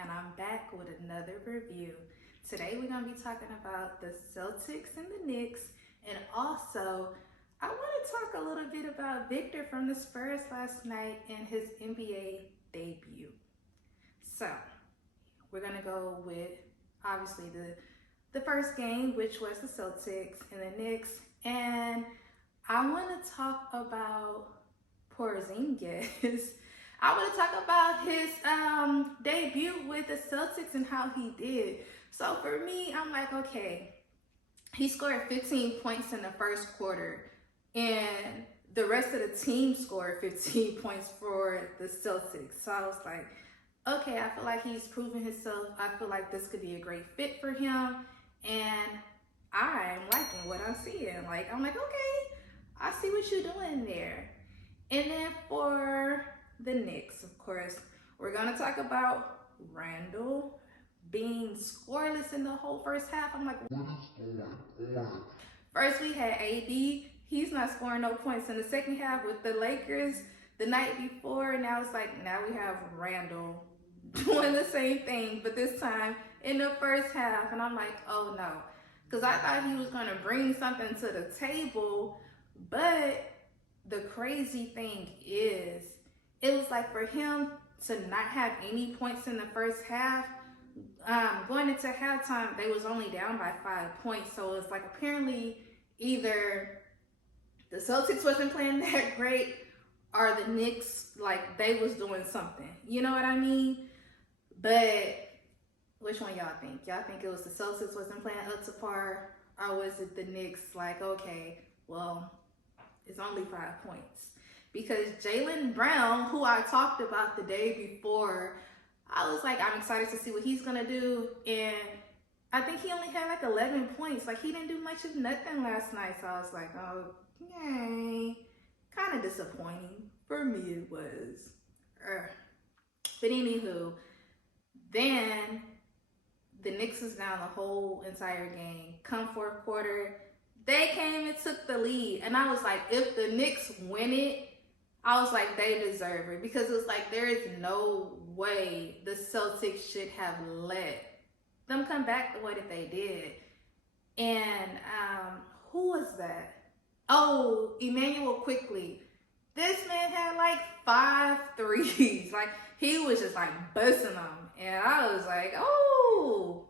and I'm back with another review. Today we're going to be talking about the Celtics and the Knicks, and also I want to talk a little bit about Victor from the Spurs last night and his NBA debut. So we're going to go with obviously the first game, which was the Celtics and the Knicks, and I want to talk about Porzingis. I want to talk about his debut with the Celtics and how he did. So for me, I'm like, okay, he scored 15 points in the first quarter, and the rest of the team scored 15 points for the Celtics. So I was like, okay, I feel like he's proven himself. I feel like this could be a great fit for him, and I'm liking what I'm seeing. I'm like, okay, I see what you're doing there. And then for the Knicks, of course, we're going to talk about Randall being scoreless in the whole first half. I'm like, what is going on? First, we had AD. He's not scoring no points in the second half with the Lakers the night before. And now it's like, now we have Randall doing the same thing, but this time in the first half. And I'm like, oh no. Because I thought he was going to bring something to the table. But the crazy thing is, it was like for him to not have any points in the first half, going into halftime, they was only down by 5 points. So it's like apparently either the Celtics wasn't playing that great or the Knicks, like they was doing something. You know what I mean? But which one y'all think? Y'all think it was the Celtics wasn't playing up to par, or was it the Knicks like, okay, well, it's only 5 points? Because Jaylen Brown, who I talked about the day before, I was like, I'm excited to see what he's going to do. And I think he only had like 11 points. Like, he didn't do much of nothing last night. So I was like, oh, yay. Kind of disappointing. For me, it was. But anywho, then the Knicks was down the whole entire game. Come fourth quarter, they came and took the lead. And I was like, if the Knicks win it, I was like, they deserve it. Because it was like, there is no way the Celtics should have let them come back the way that they did. And who was that? Oh, Emmanuel Quickly. This man had like 5 threes. Like, he was just like busting them. And I was like, oh,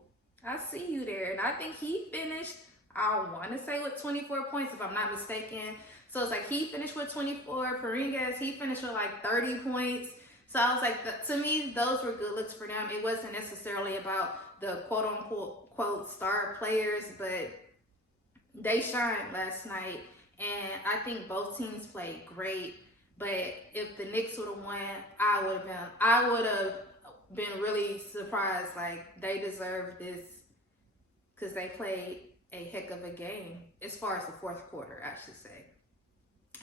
I see you there. And I think he finished, I want to say, with 24 points, if I'm not mistaken. So it's like he finished with 24. Porzingis, he finished with like 30 points. So I was like, to me, those were good looks for them. It wasn't necessarily about the quote-unquote star players, but they shined last night. And I think both teams played great. But if the Knicks would have won, I would have been really surprised. Like, they deserved this because they played a heck of a game as far as the fourth quarter, I should say.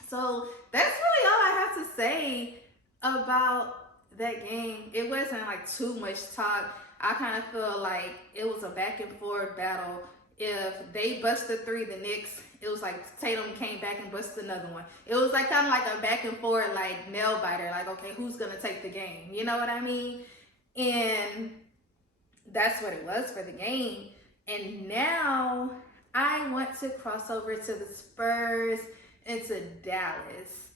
So that's really all I have to say about that game. It wasn't like too much talk. I kind of feel like it was a back and forth battle. If they busted 3, the Knicks, it was like Tatum came back and busted another one. It was like kind of like a back and forth, like nail biter. Like, okay, who's going to take the game? You know what I mean? And that's what it was for the game. And now I want to cross over to the Spurs and to Dallas.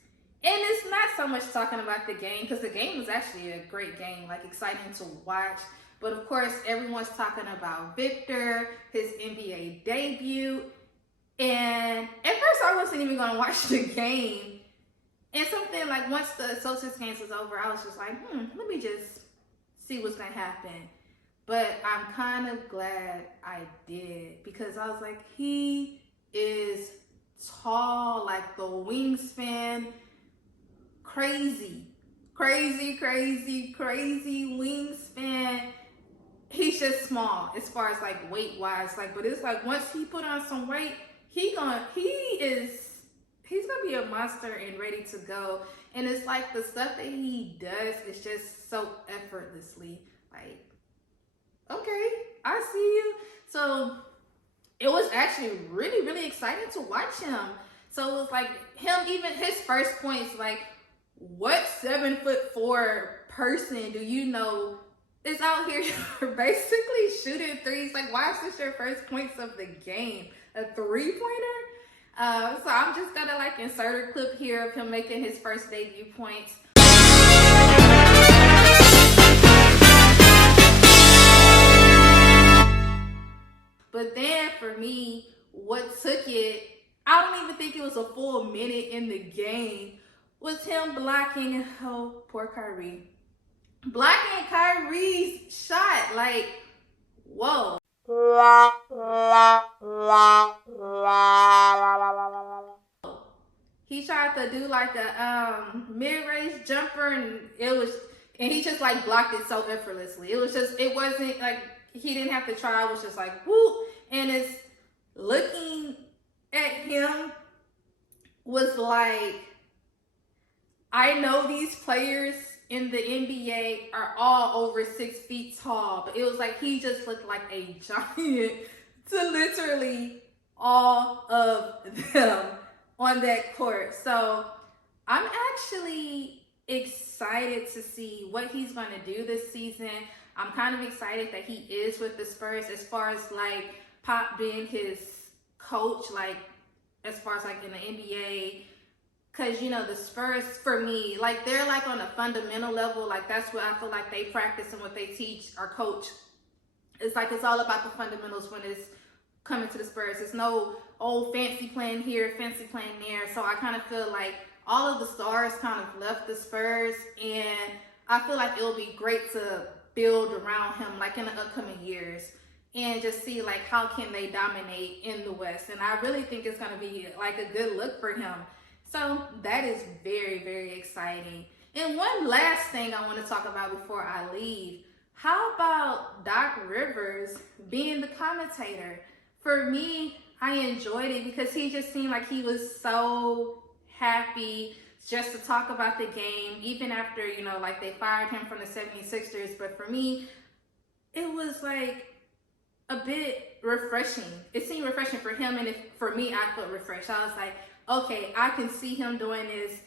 And it's not so much talking about the game, because the game was actually a great game, like exciting to watch. But of course, everyone's talking about Victor, his NBA debut. And at first, I wasn't even going to watch the game. And something like once the Celtics games was over, I was just like, let me just see what's going to happen. But I'm kind of glad I did, because I was like, he is tall, like the wingspan, crazy wingspan. He's just small as far as like weight wise, like, but it's like once he put on some weight, he's gonna be a monster and ready to go. And it's like the stuff that he does is just so effortlessly, like, okay, I see you. So it was actually really, really exciting to watch him. So it was like him, even his first points, like, what 7'4" person do you know is out here basically shooting threes. Like, why is this your first points of the game? A three-pointer? So I'm just gonna like insert a clip here of him making his first debut points. But then for me, what took it, I don't even think it was a full minute in the game, was him blocking, oh, poor Kyrie. Blocking Kyrie's shot, like, whoa. He tried to do like a mid-range jumper, and he just like blocked it so effortlessly. It wasn't like he didn't have to try. It was just like whoop, and it's looking at him was like, I know these players in the NBA are all over 6 feet tall, but it was like he just looked like a giant to literally all of them on that court. So I'm actually excited to see what he's going to do this season. I'm kind of excited that he is with the Spurs as far as like Pop being his coach, like as far as like in the NBA. Cause you know, the Spurs for me, like they're like on a fundamental level, like that's what I feel like they practice and what they teach or coach. It's like it's all about the fundamentals when it's coming to the Spurs. It's no old fancy playing here, fancy playing there. So I kind of feel like all of the stars kind of left the Spurs, and I feel like it'll be great to build around him like in the upcoming years and just see like how can they dominate in the West. And I really think it's going to be like a good look for him. So that is very, very exciting. And one last thing I want to talk about before I leave. How about Doc Rivers being the commentator? For me, I enjoyed it because he just seemed like he was so happy just to talk about the game, even after, you know, like they fired him from the 76ers. But for me, it was like a bit refreshing. It seemed refreshing for him, and for me, I felt refreshed. I was like, okay, I can see him doing this.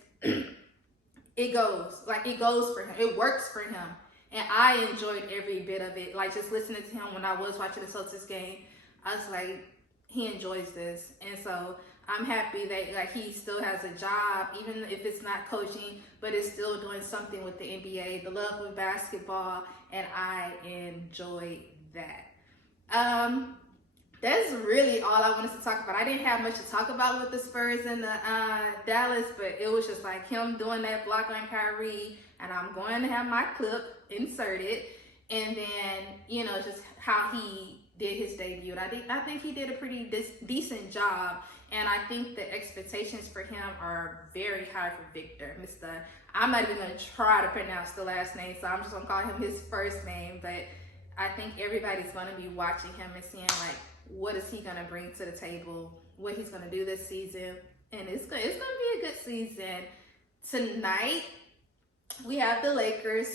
It goes for him. It works for him. And I enjoyed every bit of it. Like just listening to him when I was watching the Celtics game, I was like, he enjoys this. And so I'm happy that like he still has a job, even if it's not coaching, but it's still doing something with the NBA, the love of basketball, and I enjoyed that. That's really all I wanted to talk about. I didn't have much to talk about with the Spurs and the Dallas, but it was just like him doing that block on Kyrie, and I'm going to have my clip inserted, and then, you know, just how he did his debut. I think he did a pretty decent job, and I think the expectations for him are very high for Victor. I'm not even going to try to pronounce the last name, so I'm just going to call him his first name, but I think everybody's going to be watching him and seeing like, what is he going to bring to the table, what he's going to do this season, and it's going to be a good season. Tonight, we have the Lakers,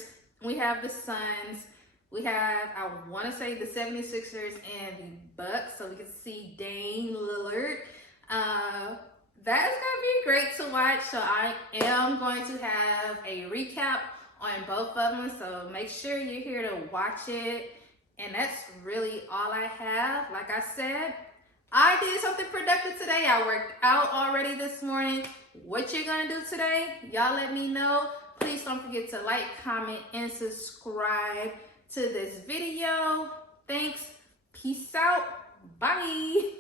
we have the Suns, we have, I want to say, the 76ers and the Bucks, so we can see Dame Lillard. That's going to be great to watch, so I am going to have a recap on both of them, so make sure you're here to watch it. And that's really all I have. Like I said, I did something productive today. I worked out already this morning. What you're gonna do today, y'all let me know. Please don't forget to like, comment, and subscribe to this video. Thanks. Peace out. Bye.